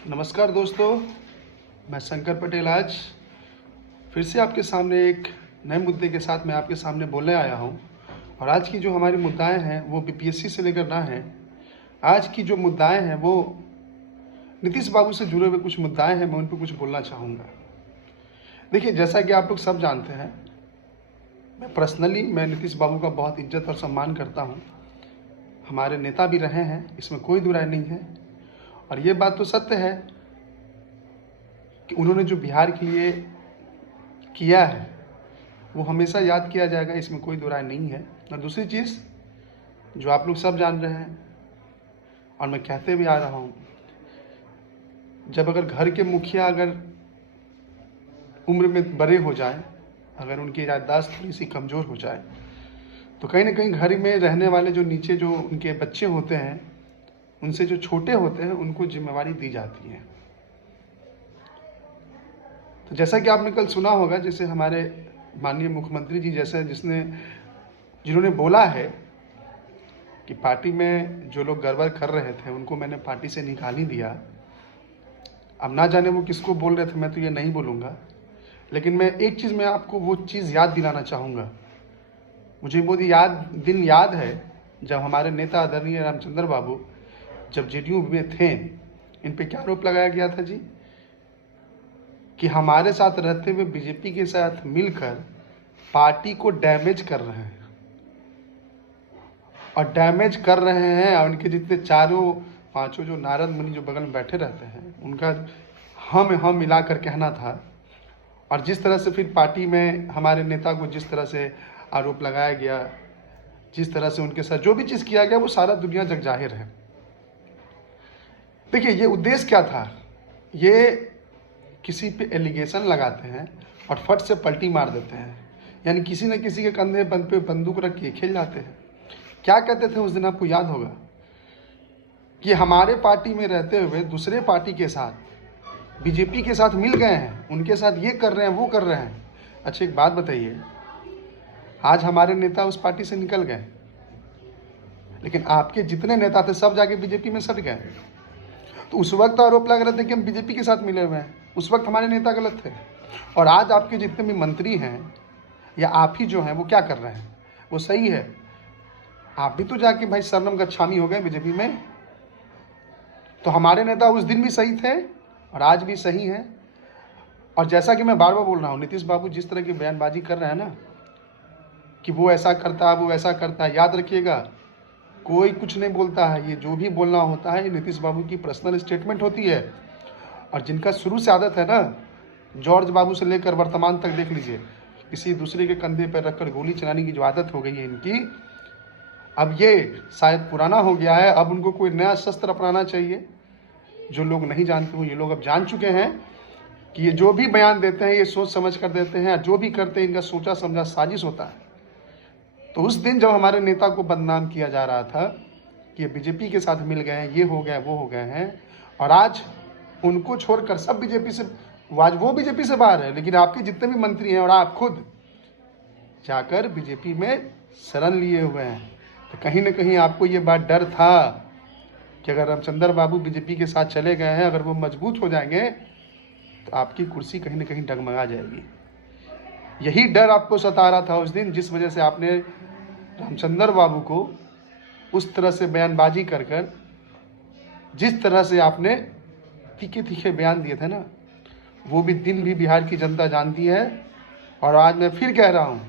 नमस्कार दोस्तों, मैं शंकर पटेल आज फिर से आपके सामने एक नए मुद्दे के साथ मैं आपके सामने बोलने आया हूं। और आज की जो हमारी मुद्दाएं हैं वो बीपीएससी से लेकर ना है। आज की जो मुद्दाएं हैं वो नीतीश बाबू से जुड़े हुए कुछ मुद्दाएं हैं, मैं उन पर कुछ बोलना चाहूँगा। देखिए, जैसा कि आप लोग सब जानते हैं, मैं नीतीश बाबू का बहुत इज्जत और सम्मान करता हूँ। हमारे नेता भी रहे हैं, इसमें कोई दुराय नहीं है। और ये बात तो सत्य है कि उन्होंने जो बिहार के लिए किया है वो हमेशा याद किया जाएगा, इसमें कोई दुराय नहीं है। और दूसरी चीज़ जो आप लोग सब जान रहे हैं और मैं कहते भी आ रहा हूँ, जब अगर घर के मुखिया अगर उम्र में बड़े हो जाए, अगर उनकी याददाश्त थोड़ी सी कमज़ोर हो जाए, तो कहीं ना कहीं घर में रहने वाले जो नीचे जो उनके बच्चे होते हैं, उनसे जो छोटे होते हैं, उनको जिम्मेवारी दी जाती है। तो जैसा कि आपने कल सुना होगा, जैसे हमारे माननीय मुख्यमंत्री जी जिन्होंने बोला है कि पार्टी में जो लोग गड़बड़ कर रहे थे उनको मैंने पार्टी से निकाल ही दिया। अब ना जाने वो किसको बोल रहे थे, मैं तो ये नहीं बोलूँगा, लेकिन मैं एक चीज़, मैं आपको वो चीज़ याद दिलाना चाहूँगा। मुझे वो दिन याद है जब हमारे नेता आदरणीय रामचंद्र बाबू जब जेडीयू में थे, इन पे क्या आरोप लगाया गया था जी, कि हमारे साथ रहते हुए बीजेपी के साथ मिलकर पार्टी को डैमेज कर रहे हैं। और डैमेज कर रहे हैं, और उनके जितने चारों पांचों जो नारद मुनि जो बगल में बैठे रहते हैं, उनका हम मिलाकर कहना था। और जिस तरह से फिर पार्टी में हमारे नेता को जिस तरह से आरोप लगाया गया, जिस तरह से उनके साथ जो भी चीज़ किया गया, वो सारा दुनिया जग जाहिर है। देखिए, ये उद्देश्य क्या था, ये किसी पे एलिगेशन लगाते हैं और फट से पलटी मार देते हैं, यानी किसी न किसी के कंधे पे बंदूक रख के खेल जाते हैं। क्या कहते थे उस दिन, आपको याद होगा, कि हमारे पार्टी में रहते हुए दूसरे पार्टी के साथ बीजेपी के साथ मिल गए हैं, उनके साथ ये कर रहे हैं, वो कर रहे हैं। अच्छा, एक बात बताइए, आज हमारे नेता उस पार्टी से निकल गए, लेकिन आपके जितने नेता थे सब जाके बीजेपी में सट गए। तो उस वक्त आरोप लग रहे थे कि हम बीजेपी के साथ मिले हुए हैं, उस वक्त हमारे नेता गलत थे। और आज आपके जितने भी मंत्री हैं या आप ही जो हैं, वो क्या कर रहे हैं, वो सही है। आप भी तो जाके भाई सरनम गच्छामी हो गए बीजेपी में। तो हमारे नेता उस दिन भी सही थे और आज भी सही हैं। और जैसा कि मैं बार बार बोल रहा हूँ, नीतीश बाबू जिस तरह की बयानबाजी कर रहे हैं ना, कि वो ऐसा करता है, वो ऐसा करता है, याद रखिएगा, कोई कुछ नहीं बोलता है। ये जो भी बोलना होता है, ये नीतीश बाबू की पर्सनल स्टेटमेंट होती है। और जिनका शुरू से आदत है ना, जॉर्ज बाबू से लेकर वर्तमान तक देख लीजिए, किसी दूसरे के कंधे पर रखकर गोली चलाने की जो आदत हो गई है इनकी, अब ये शायद पुराना हो गया है। अब उनको कोई नया शस्त्र अपनाना चाहिए। जो लोग नहीं जानते हो, ये लोग अब जान चुके हैं कि ये जो भी बयान देते हैं, ये सोच समझ कर देते हैं। जो भी करते हैं, इनका सोचा समझा साजिश होता है। तो उस दिन जब हमारे नेता को बदनाम किया जा रहा था कि ये बीजेपी के साथ मिल गए हैं, ये हो गए, वो हो गए हैं, और आज उनको छोड़कर सब बीजेपी से, आज वो बीजेपी से बाहर है, लेकिन आपके जितने भी मंत्री हैं और आप खुद जाकर बीजेपी में शरण लिए हुए हैं। तो कहीं ना कहीं आपको ये बात डर था कि अगर रामचंद्र बाबू बीजेपी के साथ चले गए हैं, अगर वो मजबूत हो जाएंगे, तो आपकी कुर्सी कहीं ना कहीं डगमगा जाएगी। यही डर आपको सता रहा था उस दिन, जिस वजह से आपने रामचंद्र बाबू को उस तरह से बयानबाजी कर जिस तरह से आपने तीखे तीखे बयान दिए थे ना, वो भी दिन भी बिहार की जनता जानती है। और आज मैं फिर कह रहा हूँ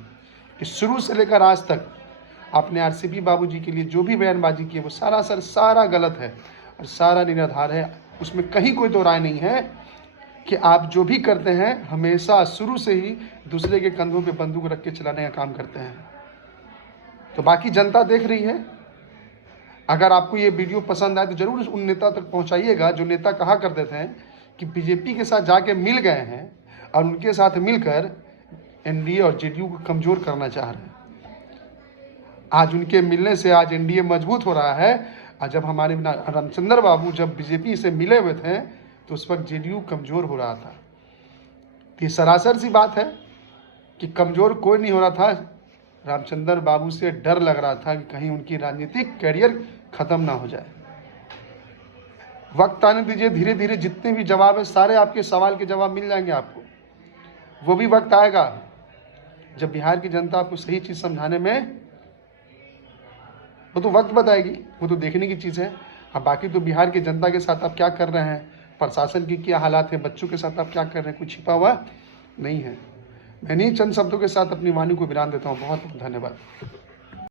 कि शुरू से लेकर आज तक आपने आरसीपी बाबू जी के लिए जो भी बयानबाजी की है, वो सारा गलत है और सारा निराधार है। उसमें कहीं कोई दो राय नहीं है कि आप जो भी करते हैं, हमेशा शुरू से ही दूसरे के कंधों पे बंदूक रख के चलाने का काम करते हैं। तो बाकी जनता देख रही है। अगर आपको ये वीडियो पसंद आए तो जरूर उन नेता तक पहुंचाइएगा जो नेता कहा करते थे कि बीजेपी के साथ जाके मिल गए हैं और उनके साथ मिलकर एनडीए और जेडीयू को कमज़ोर करना चाह रहे हैं। आज उनके मिलने से आज एनडीए मजबूत हो रहा है। और जब हमारे रामचंद्र बाबू जब बीजेपी से मिले हुए थे, तो उस वक्त जेडीयू कमज़ोर हो रहा था। ये सरासर सी बात है कि कमज़ोर कोई नहीं हो रहा था, रामचंद्र बाबू से डर लग रहा था कि कहीं उनकी राजनीतिक कैरियर ख़त्म ना हो जाए। वक्त आने दीजिए, धीरे धीरे जितने भी जवाब है सारे आपके सवाल के जवाब मिल जाएंगे आपको। वो भी वक्त आएगा जब बिहार की जनता आपको सही चीज़ समझाने में, वो तो वक्त बताएगी, वो तो देखने की चीज़ है। अब बाकी तो बिहार की जनता के साथ आप क्या कर रहे हैं, प्रशासन की क्या हालात है, बच्चों के साथ आप क्या कर रहे हैं, कुछ छिपा हुआ नहीं है। मैं इन्हीं चंद शब्दों के साथ अपनी वाणी को विराम देता हूँ। बहुत बहुत धन्यवाद।